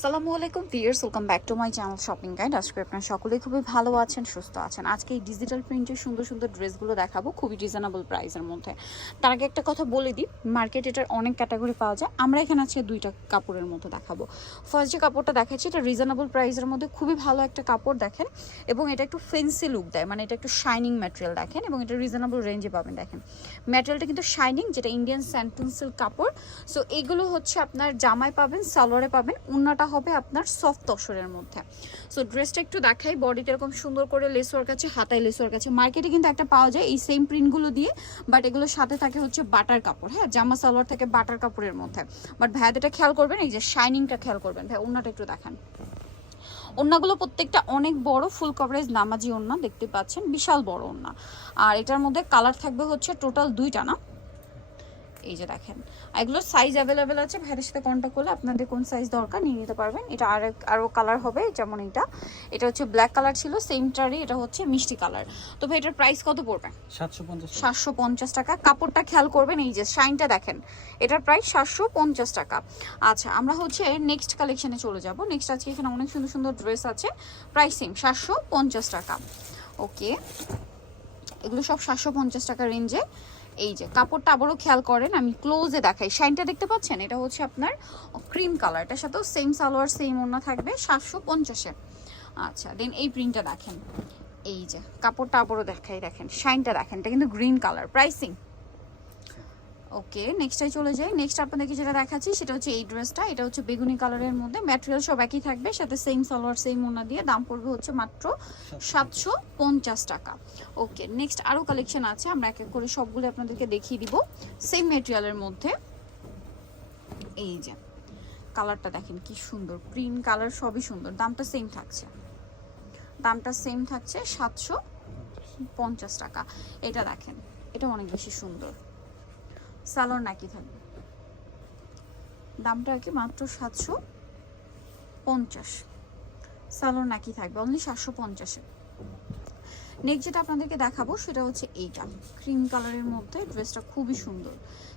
আসসালামু আলাইকুম viewers welcome back to my channel shopping guide আজকে আপনারা সকলেই খুবই ভালো আছেন, সুস্থ আছেন। আজকে এই ডিজিটাল প্রিন্টের সুন্দর সুন্দর ড্রেসগুলো দেখাবো খুবই রিজনেবল প্রাইসের মধ্যে। তার আগে একটা কথা বলে দিই মার্কেট এটার অনেক ক্যাটাগরি পাওয়া যায়। আমরা এখানে আজকে দুইটা কাপড়ের মধ্যে দেখাবো। ফার্স্ট যে কাপড়টা দেখাচ্ছি, এটা রিজনেবল প্রাইসের মধ্যে খুবই ভালো একটা কাপড় দেখেন এবং এটা একটু ফেন্সি লুক দেয় মানে এটা একটু শাইনিং ম্যাটেরিয়াল দেখেন এবং এটা রিজনেবল রেঞ্জে পাবেন দেখেন। ম্যাটেরিয়ালটা কিন্তু শাইনিং যেটা ইন্ডিয়ান স্যান্টুন সিল্ক কাপড়। সো এইগুলো হচ্ছে আপনার জামায় পাবেন, সালোয়ারে পাবেন, উন্নাটা হবে আপনার সফট তসরের মধ্যে। সো ড্রেসটা একটু দেখাই বডিটা এরকম সুন্দর করে লেস ওয়ার্ক আছে, হাতায় লেস ওয়ার্ক আছে। মার্কেটে কিন্তু একটা পাওয়া যায় এই সেম প্রিন্টগুলো দিয়ে বাট এগুলোর সাথে থাকে হচ্ছে বাটার কাপড় হ্যাঁ? জামা, সালোয়ার থেকে বাটার কাপড়ের মধ্যে। বাট ভাইয়া, এটা খেয়াল করবেন, এই যে শাইনিংটা খেয়াল করবেন। ভাই উন্নাটা একটু দেখান। ওন্নাগুলো প্রত্যেকটা অনেক বড় ফুল কভারেজ নামাজি ওন্না, দেখতে পাচ্ছেন? বিশাল বড় ওন্না। আর এটার মধ্যে কালার থাকবে হচ্ছে টোটাল দুইটা না? এই যে দেখেন। এগুলোর সাইজ অ্যাভেলেবেল আছে। ভাইয়ের সাথে কন্ট্যাক্ট করলে আপনাদের কোন সাইজ দরকার নিয়ে নিতে পারবেন। এটা আর আরও কালার হবে যেমন এটা এটা হচ্ছে ব্ল্যাক কালার ছিল সেমটারই এটা হচ্ছে মিষ্টি কালার তো ভাই এটার প্রাইস কত পড়বে? সাতশো পঞ্চাশ সাতশো পঞ্চাশ টাকা। কাপড়টা খেয়াল করবেন এই যে শাইনটা দেখেন। এটার প্রাইস সাতশো পঞ্চাশ টাকা। আচ্ছা আমরা হচ্ছে নেক্সট কালেকশানে চলে যাব। নেক্সট আজকে এখানে অনেক সুন্দর সুন্দর ড্রেস আছে। প্রাইস সেম সাতশো পঞ্চাশ টাকা। ওকে এগুলো সব সাতশো পঞ্চাশ টাকা রেঞ্জে এই যে, কাপড়টা আবারও খেয়াল করেন, আমি ক্লোজে দেখাই। শাইনটা দেখতে পাচ্ছেন? এটা হচ্ছে আপনার ক্রিম কালারটার সাথেও সেম সালোয়ার সেম ওনা থাকবে সাতশো পঞ্চাশে। আচ্ছা দেন এই প্রিন্টটা দেখেন। এই যে, কাপড়টা আবারও দেখাই, দেখেন, শাইনটা দেখেন, এটা কিন্তু গ্রিন কালার প্রাইসিং ওকে নেক্সটটাই চলে যাই। নেক্সট আপনাদেরকে যেটা দেখাচ্ছি, সেটা হচ্ছে এই ড্রেসটা এটা হচ্ছে বেগুনি কালারের মধ্যে। ম্যাটেরিয়াল সব একই থাকবে, সাথে সেম সালোয়ার সেম ওনা দিয়ে। দাম পড়বে হচ্ছে মাত্র সাতশো পঞ্চাশ টাকা। ওকে নেক্সট আরও কালেকশন আছে। আমরা এক এক করে সবগুলো আপনাদেরকে দেখিয়ে দিব। সেম মেটেরিয়ালের মধ্যে। এই যে কালারটা দেখেন কি সুন্দর। প্রিন্ট কালার সবই সুন্দর। দামটা সেম থাকছে। দামটা সেম থাকছে সাতশো পঞ্চাশ টাকা। এটা দেখেন এটা অনেক বেশি সুন্দর। সালোয়ার নাকি থাকবে? দামটা আর কি মাত্র সাতশো পঞ্চাশ? সালোয়ার নাকি থাকবে? অনলি সাতশো পঞ্চাশে। নেক্সট যেটা আপনাদেরকে দেখাবো, সেটা হচ্ছে এইটা। ক্রিম কালারের মধ্যে ড্রেসটা খুবই সুন্দর।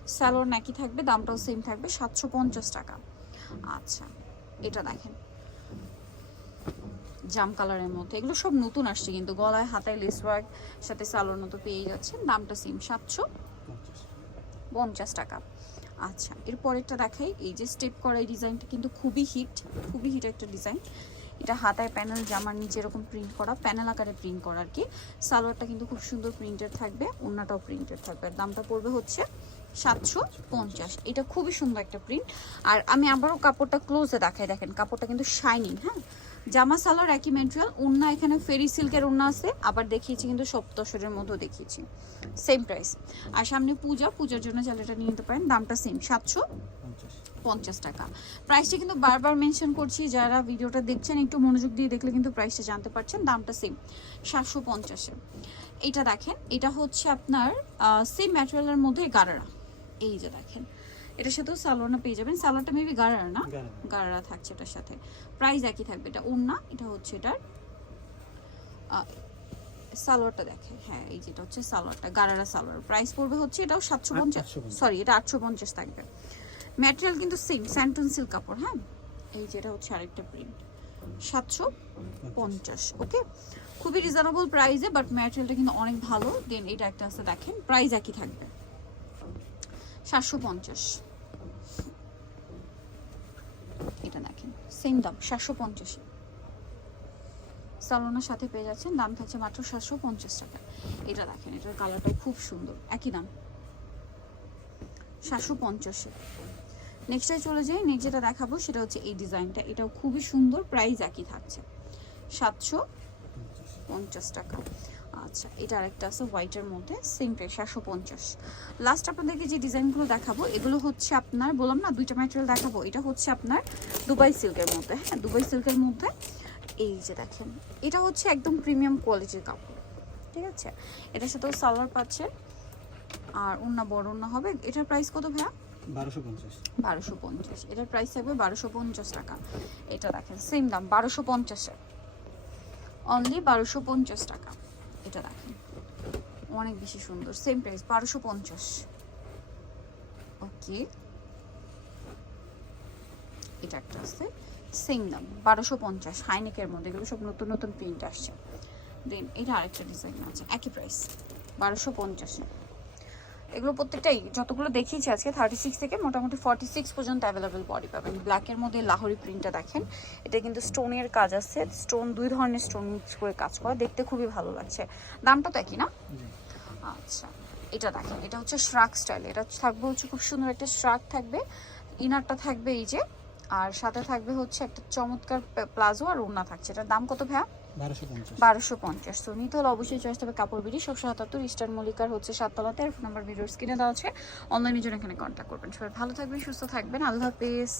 সালোয়ার নাকি থাকবে, দামটাও সেম থাকবে, সাতশো পঞ্চাশ টাকা। আচ্ছা এটা দেখেন। জাম কালারের মধ্যে। এগুলো সব নতুন আসছে কিন্তু, গলায় হাতায় লেস ওয়ার্ক সাথে সালোয়ার মতো পেয়ে যাচ্ছেন, দামটা সেম সাতশো পঞ্চাশ টাকা। আচ্ছা এরপরেরটা দেখাই। এই যে স্টেপ করা এই ডিজাইনটা কিন্তু খুবই হিট খুবই হিট একটা ডিজাইন এটা হাতায় প্যানেল জামার নিচে এরকম প্রিন্ট করা প্যানেল আকারে প্রিন্ট করা আর কি। সালোয়ারটা কিন্তু খুব সুন্দর প্রিন্টের থাকবে অন্যটাও প্রিন্টের থাকবে। আর দামটা পড়বে হচ্ছে সাতশো পঞ্চাশ। এটা খুবই সুন্দর একটা প্রিন্ট আর আমি আবারও কাপড়টা ক্লোজে দেখাই। দেখেন, কাপড়টা কিন্তু শাইনিং হ্যাঁ? জামা সালোয়ার একই ম্যাটেরিয়াল। ওন্না এখানে ফেরি সিল্কের ওন্না আছে আবার দেখিয়েছি কিন্তু সপ্তশরের মতো দেখিয়েছি। সেম প্রাইস আর সামনে পূজা পূজার জন্য চালেটা নিয়ে নিতে পারেন। দামটা সেম সাতশো পঞ্চাশ। টাকা। প্রাইসটা কিন্তু বারবার মেনশন করছি যারা ভিডিওটা দেখছেন একটু মনোযোগ দিয়ে দেখলে কিন্তু প্রাইসটা জানতে পারছেন। দামটা সেম সাতশো পঞ্চাশে। এটা দেখেন এটা হচ্ছে আপনার সেম ম্যাটেরিয়ালের মধ্যে গারারা। এই যে দেখেন এটার সাথেও সালোয়ারটা পেয়ে যাবেন। সালোয়ারটা মেবি গারারা না। গারারা থাকছে এটার সাথে। প্রাইস একই থাকবে। এটা ওন্না এটা হচ্ছে এটার সালোয়ারটা দেখে হ্যাঁ এই যেটা হচ্ছে সালোয়ারটা গারারা সালোয়ার। প্রাইস পড়বে হচ্ছে এটাও সাতশো পঞ্চাশ। সরি এটা আটশো পঞ্চাশ থাকবে। ম্যাটেরিয়াল কিন্তু সেম স্যান্টন সিল্ক কাপড় হ্যাঁ? এই যেটা হচ্ছে আরেকটা প্রিন্ট সাতশো পঞ্চাশ ওকে খুবই রিজনেবল প্রাইসে বাট ম্যাটেরিয়ালটা কিন্তু অনেক ভালো। দেন এটা একটা আছে দেখেন প্রাইস একই থাকবে। সাতশো পঞ্চাশ। এটা দেখেন সেম দাম, সাতশো পঞ্চাশে। সালোনার সাথে পেয়ে যাচ্ছেন, দাম থাকছে মাত্র সাতশো পঞ্চাশ টাকা। এটা দেখেন, এটার কালারটাও খুব সুন্দর, একই দাম। সাতশো পঞ্চাশে। নেক্সটে চলে যাই নেক্সট যেটা দেখাবো সেটা হচ্ছে এই ডিজাইনটা। এটাও খুবই সুন্দর প্রাইস একই থাকছে। সাতশো পঞ্চাশ টাকা। আচ্ছা এটা আরেকটা আছে হোয়াইটের মধ্যে সেম প্রাইস সাতশো পঞ্চাশ। লাস্ট আপনাদেরকে যে ডিজাইনগুলো দেখাবো এগুলো হচ্ছে আপনার বললাম না দুইটা ম্যাটেরিয়াল দেখাবো। এটা হচ্ছে আপনার দুবাই সিল্কের মধ্যে হ্যাঁ দুবাই সিল্কের মধ্যে। এই যে দেখেন এটা হচ্ছে একদম প্রিমিয়াম কোয়ালিটির কাপড় ঠিক আছে? এটার সাথেও সালোয়ার পাচ্ছে আর অন্য বড় অন্য হবে। এটার প্রাইস কত ভাইয়া? বারোশো পঞ্চাশ। এটার প্রাইস থাকবে বারোশো পঞ্চাশ টাকা। এটা দেখেন সেম দাম বারোশো পঞ্চাশে অনলি বারোশো পঞ্চাশ টাকা। এটা দেখেন। অনেক বেশি সুন্দর সেম প্রাইস বারোশো পঞ্চাশ। ওকে এটা একটা আছে সেম দাম, বারোশো পঞ্চাশ হাইনেকের মধ্যে, এগুলো সব নতুন নতুন প্রিন্ট আসছে। দেন এটা আরেকটা ডিজাইন আছে, একই প্রাইস বারোশো পঞ্চাশে। এগুলো প্রত্যেকটাই যতগুলো দেখিয়েছি আজকে থার্টি সিক্স থেকে মোটামুটি ফর্টি সিক্স পর্যন্ত অ্যাভেলেবেল বডি পাবেন। ব্ল্যাকের মধ্যে লাহোরি প্রিন্টটা দেখেন। এটা কিন্তু স্টোনের কাজ আছে। স্টোন দুই ধরনের স্টোন মিক্স করে কাজ করা। দেখতে খুবই ভালো লাগছে। দামটা তো একই না? আচ্ছা এটা দেখেন। এটা হচ্ছে শ্রাক স্টাইল এটা থাকবে হচ্ছে খুব সুন্দর একটা শ্রাক থাকবে। ইনারটা থাকবে এই যে আর সাথে থাকবে হচ্ছে একটা চমৎকার প্লাজো আর ওড়না থাকছে। এটার দাম কত ভাইয়া? বারোশো পঞ্চাশ। তো নিতে হলে অবশ্যই চয়েস হবে কাপড় বিড়ি সবশো সাতাত্তর ইস্টার মল্লিকার হচ্ছে সাততলাতে। আর ফোন নাম্বার ভিডিওর স্ক্রিনে দেওয়া আছে। অনলাইনের জন্য এখানে কন্ট্যাক্ট করবেন। সবাই ভালো থাকবেন সুস্থ থাকবেন। আল্লাহ হাফেজ।